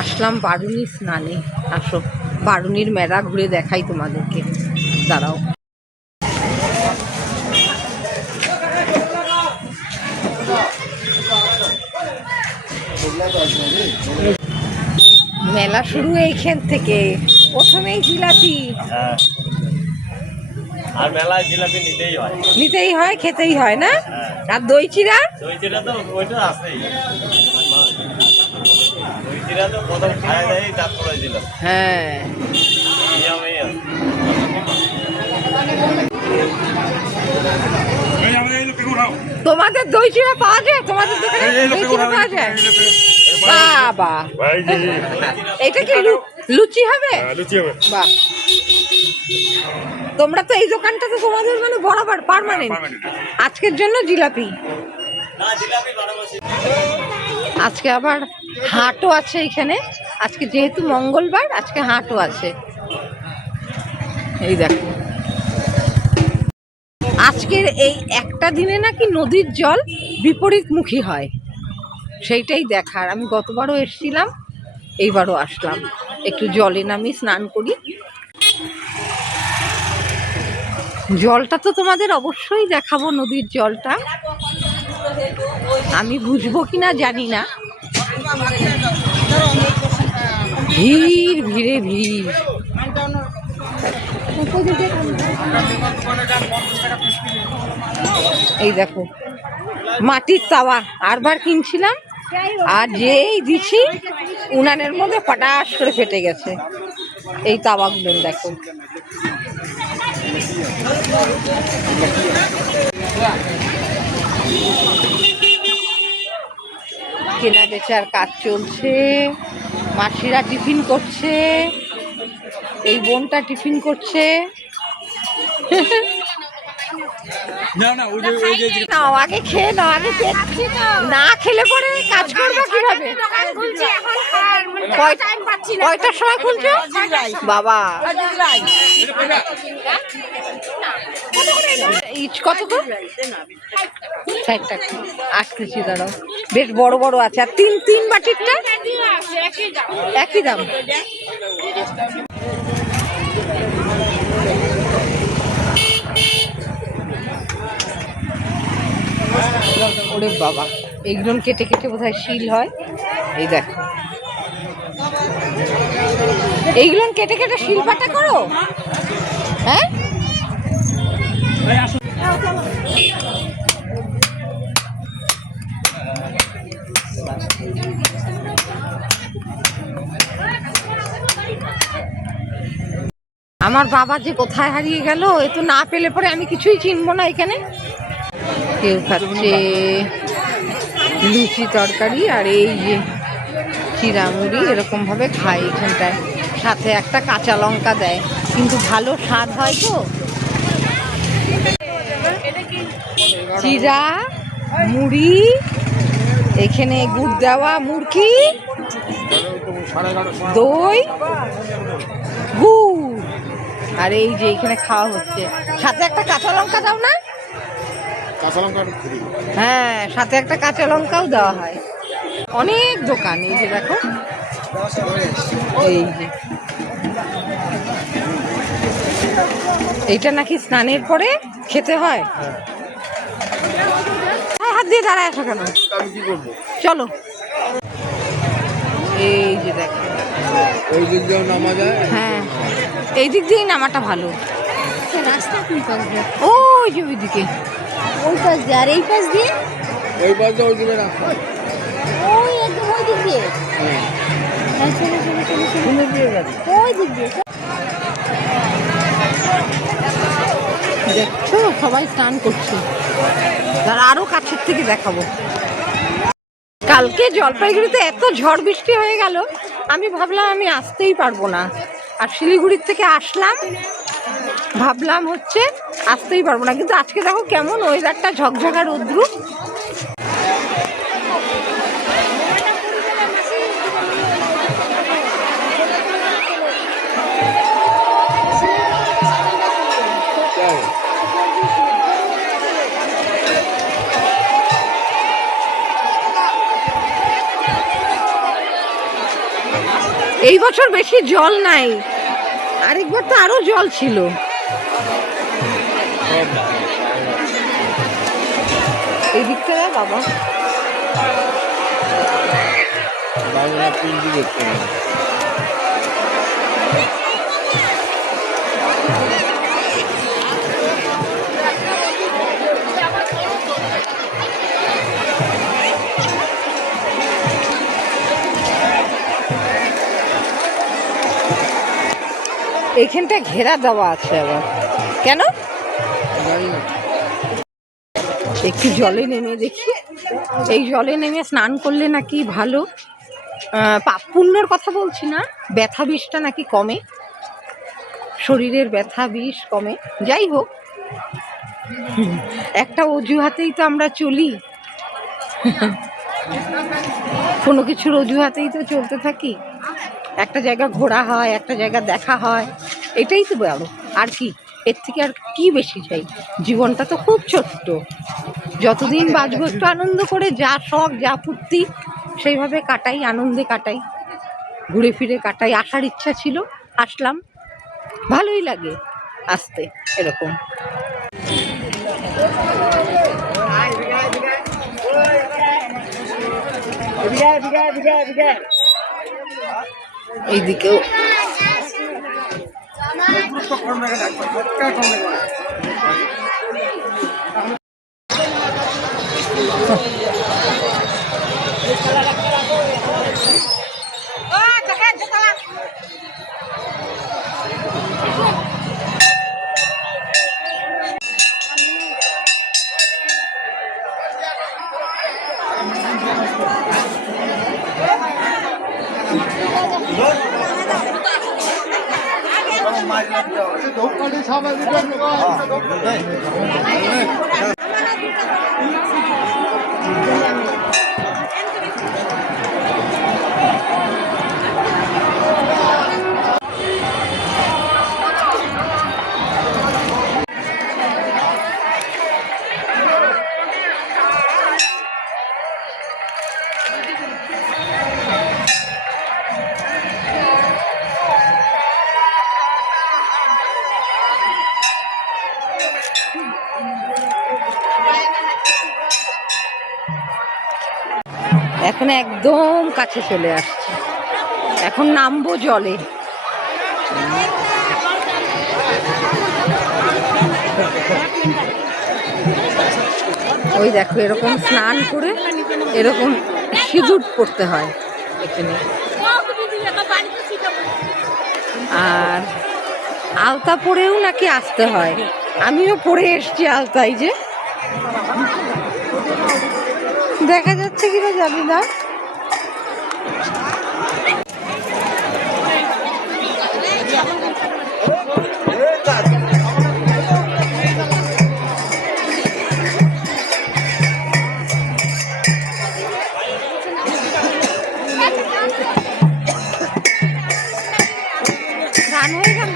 আসলাম বারুণী স্নানে। আসো বারুণীর মেলা ঘুরে দেখাই তোমাদেরকে, দাঁড়াও। মেলা শুরু এইখান থেকে, প্রথমেই জিলাপি। আর মেলায় জিলাপি নিতেই হয়, খেতেই হয় না? আর দই চিড়া? দই চিড়া তো ওইটা আছেই। দই চিড়া তো প্রথম খাওয়া যায়, তারপরে দিলাম। হ্যাঁ, নিয়মেই আছে। তোমাদের দই চিড়া পাওয়া যায়? তোমাদের দোকানে দই চিড়া পাওয়া যায়? বাবা, এটা কি লুচি হবে? বাহ, তোমরা তো এই দোকানটা তো তোমাদের মানে বরাবর পার্মানেন্ট। আজকের জন্য জিলাপি। আজকে আবার হাটও আছে এখানে। আজকে যেহেতু মঙ্গলবার, আজকে হাটও আছে। এই দেখো, আজকের এই একটা দিনে নাকি নদীর জল বিপরীতমুখী হয়, সেইটাই দেখার। আমি গতবারও এসেছিলাম, এইবারও আসলাম, একটু জলে নামি স্নান করি। জলটা তো তোমাদের অবশ্যই দেখাবো, নদীর জলটা। আমি বুঝবো কিনা জানি না, ভিড় ভিড়ে ভিড়। এই দেখো মাটির তাওয়া, আরবার কিনছিলাম, আর যেই দিছি উনানের মধ্যে ফটাস করে ফেটে গেছে। এই তাওয়াগুলো দেখো। কেনা বেচার কাজ চলছে, মাসিরা টিফিন করছে, এই বোনটা টিফিন করছে। নাও আগে খেয়ে নাও, আগে না খেলে পরে কাজ করবে কিভাবে? কয়টার সময় খুলছো বাবা? কত তো আসতেছি, দাঁড়াও। বেশ বড় বড় আছে। আর তিন বাটিরটা একই দাম। ওরে বাবা, এইগুলো কেটে কেটে বোধহয় শিল হয়। এই দেখো, এইগুলো কেটে কেটে শিল বাটা করো? হ্যাঁ, আমার বাবা যে কোথায় হারিয়ে গেল, এ তো না পেলে পরে আমি কিছুই চিনবো না এখানে। কেউ খাচ্ছে লুচি তরকারি, আর এই যে চিড়ামুড়ি, এরকম ভাবে খায় এখানটায়। সাথে একটা কাঁচা লঙ্কা দেয়, কিন্তু ভালো স্বাদ হয় তো। চিড়া মুড়ি, এখানে গুড় দেওয়া মুড়কি, দই, গুড়, আর এই যে এখানে খাওয়া হচ্ছে। সাথে একটা কাঁচা লঙ্কা দাও না? হ্যাঁ, সাথে একটা কাঁচা লঙ্কাও দেওয়া হয়। অনেক দোকান, এই যে দেখো, এই যে এইটা নাকি স্নানের পরে খেতে হয়। হাত দিয়ে দাঁড়ায় আসো কেন? চলো, এই যে দেখো, ওই দিক দিয়েও নামা যায়। হ্যাঁ, এই দিক দিয়েই নামাটা ভালো। রাস্তা কোন পাশ দিয়ে? ওই যে ওইদিকে, ওই পাশ দিয়ে। আর এই পাশ দিয়ে? ওই পাশ দিয়ে ওই দিকে রাস্তা। ওই একদম ওই দিক দিয়ে। হ্যাঁ, চলো চলো চলো চলো, ওই দিক দিয়ে। দেখছো সবাই স্নান করছে। তার আরো কাছের থেকে দেখাবো। কালকে জলপাইগুড়িতে এত ঝড় বৃষ্টি হয়ে গেল, আমি ভাবলাম আমি আসতেই পারবো না। আর শিলিগুড়ির থেকে আসলাম, ভাবলাম হচ্ছে আসতেই পারবো না, কিন্তু আজকে দেখো কেমন ওয়েদারটা, ঝকঝকা রৌদ্র। এই বছর বেশি জল নাই, আরেকবার তো আরো জল ছিল। এই দিকটা দেখ বাবা, বাংলা পিন্ডি দেখতে হবে। এখানটা ঘেরা দেওয়া আছে আবার, কেন? জানি না। একটু জলে নেমে দেখি, এই জলে নেমে স্নান করলে নাকি ভালো, পাপ পুণ্যর কথা বলছি না, ব্যথা বিষটা নাকি কমে, শরীরের ব্যথা বিষ কমে। যাই হোক, একটা অজুহাতেই তো আমরা চলি, কোনো কিছুর অজুহাতেই তো চলতে থাকি। একটা জায়গা ঘোরা হয়, একটা জায়গা দেখা হয়, এটাই তো বড়। আর কি, এর থেকে আর কি বেশি চাই? জীবনটা তো খুব ছোট্ট, যতদিন বাঁচবো একটু আনন্দ করে, যা শখ যা ফুর্তি সেইভাবে কাটাই, আনন্দে কাটাই, ঘুরে ফিরে কাটাই। আসার ইচ্ছা ছিল, আসলাম, ভালোই লাগে আসতে এরকম। এইদিকেও এখন একদম কাছে চলে আসছে, এখন নামবো জলে। ওই দেখো, এরকম স্নান করে এরকম সিঁদুর পড়তে হয় এখানে, আর আলতা পরেও নাকি আসতে হয়। আমিও পরে এসছি আলতাই, যে দেখা যাচ্ছে কিনা জানি না। গান হয়ে গেল।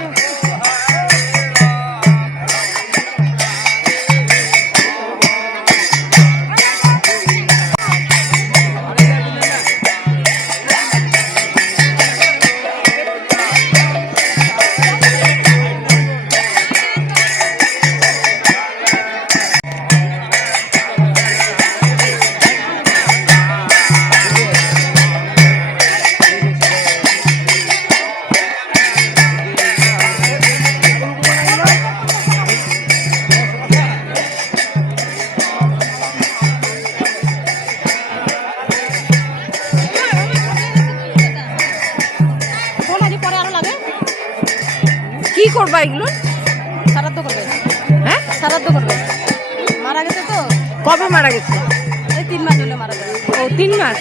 কি করবা এগুলো? শ্রাদ্ধ করবে। হ্যাঁ, শ্রাদ্ধ করবে। মারা গেছে তো। কবে মারা গেছে? এই 3 মাস হলো মারা গেছে। ও 3 মাস।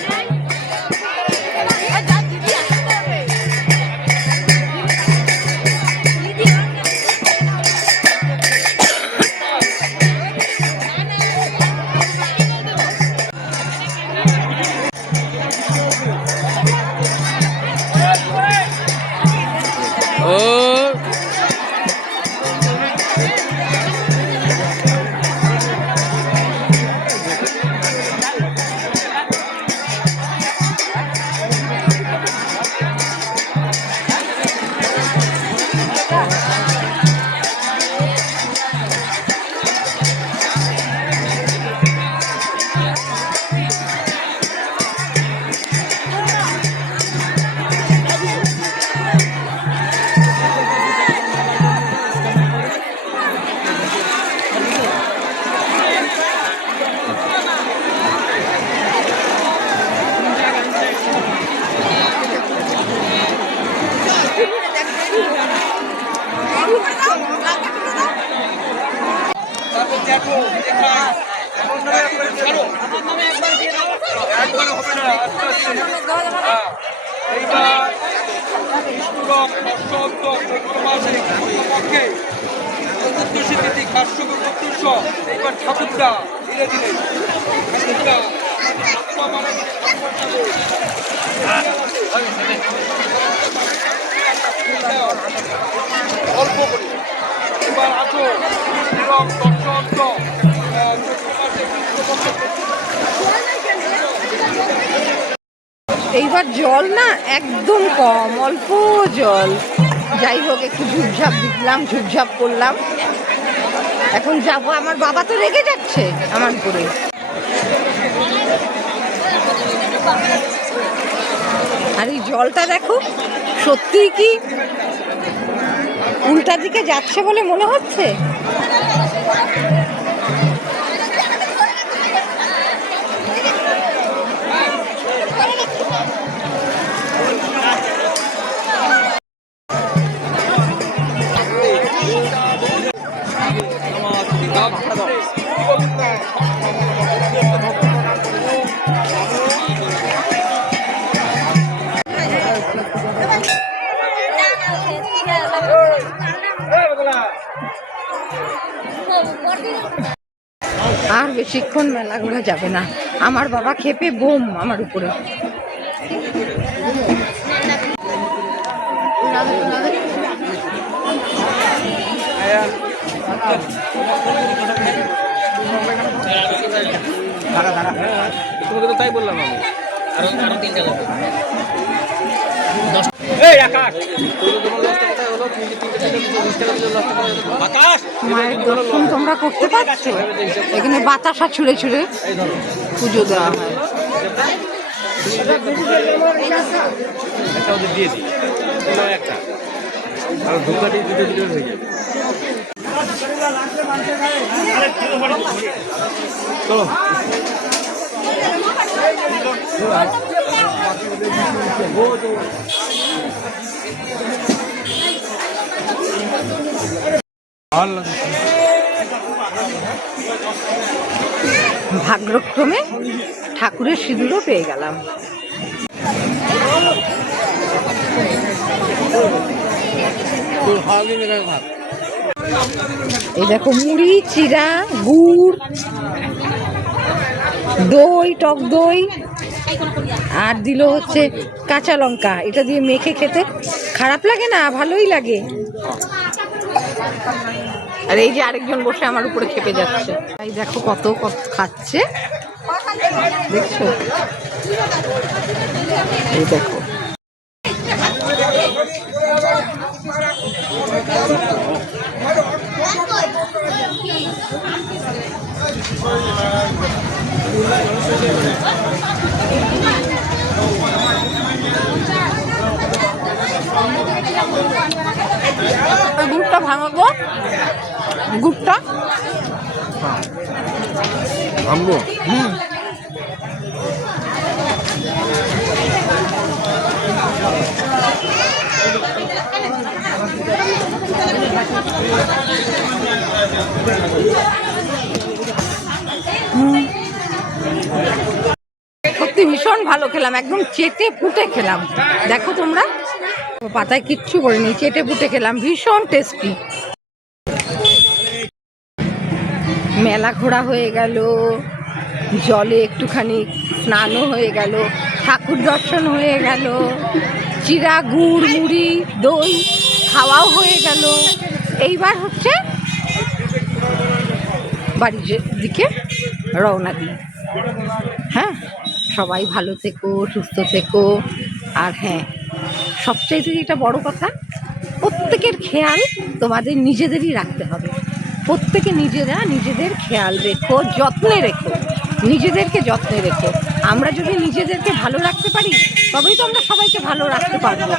এইবার ঠাকুরটা ধীরে ধীরে অল্প করে এবার আসো এবং এইবার জল না একদম কম, অল্প জল। যাই হোক, একটু ঝুপঝাপ দিলাম, ঝুপঝাপ করলাম। এখন যাব, আমার বাবা তো রেগে যাচ্ছে আমার উপরে। আর এই জলটা দেখো, সত্যিই কি উল্টা দিকে যাচ্ছে বলে মনে হচ্ছে। আর বেশিক্ষণ মেলা ঘোরা যাবে না, আমার বাবা খেপে বোম আমার উপরে। তোমাকে তো তাই বললাম আমি। আরো 3টা লাগবে। মায়ের দর্শন তোমরা করতে পারছো? এখানে বাতাসা ছুঁড়ে ছুঁড়ে পুজো দেওয়া হয়। একটা ওদের দিয়ে দিই, একটা আর ধূপকাঠি দুটো দুটো হয়ে যাবে। চলো ভাগ্যক্রমে ঠাকুরের সিঁদুরও পেয়ে গেলাম। এই দেখো, মুড়ি, চিড়া, গুড়, দই, টক দই, আর দিল হচ্ছে কাঁচা লঙ্কা। এটা দিয়ে মেখে খেতে খারাপ লাগে না, ভালোই লাগে। আর এই যে আরেকজন বসে আমার উপরে খেপে যাচ্ছে। এই দেখো কত কত খাচ্ছে, দেখছো? এই দেখো, গুড়টা ভাঙাবো, গুড়টা ভাঙবো। সত্যি ভীষণ ভালো খেলাম, একদম চেটে পুটে খেলাম। দেখো তোমরা, পাতায় কিচ্ছু করিনি, চেটে পুটে খেলাম, ভীষণ টেস্টি। মেলা ঘোরা হয়ে গেল, জলে একটুখানি স্নানও হয়ে গেল, ঠাকুর দর্শন হয়ে গেল, চিড়া, গুড়, মুড়ি, দই খাওয়াও হয়ে গেল। এইবার হচ্ছে বাড়ির দিকে রওনা দিই। হ্যাঁ, সবাই ভালো থেকো, সুস্থ থেকো। আর হ্যাঁ, সবচাইতে যেটা বড় কথা, প্রত্যেকের খেয়াল তোমাদের নিজেদেরই রাখতে হবে। প্রত্যেকে নিজেরা নিজেদের খেয়াল রেখো, যত্নে রেখো, নিজেদেরকে যত্নে রেখো। আমরা যদি নিজেদেরকে ভালো রাখতে পারি, তবেই তো আমরা সবাইকে ভালো রাখতে পারবো।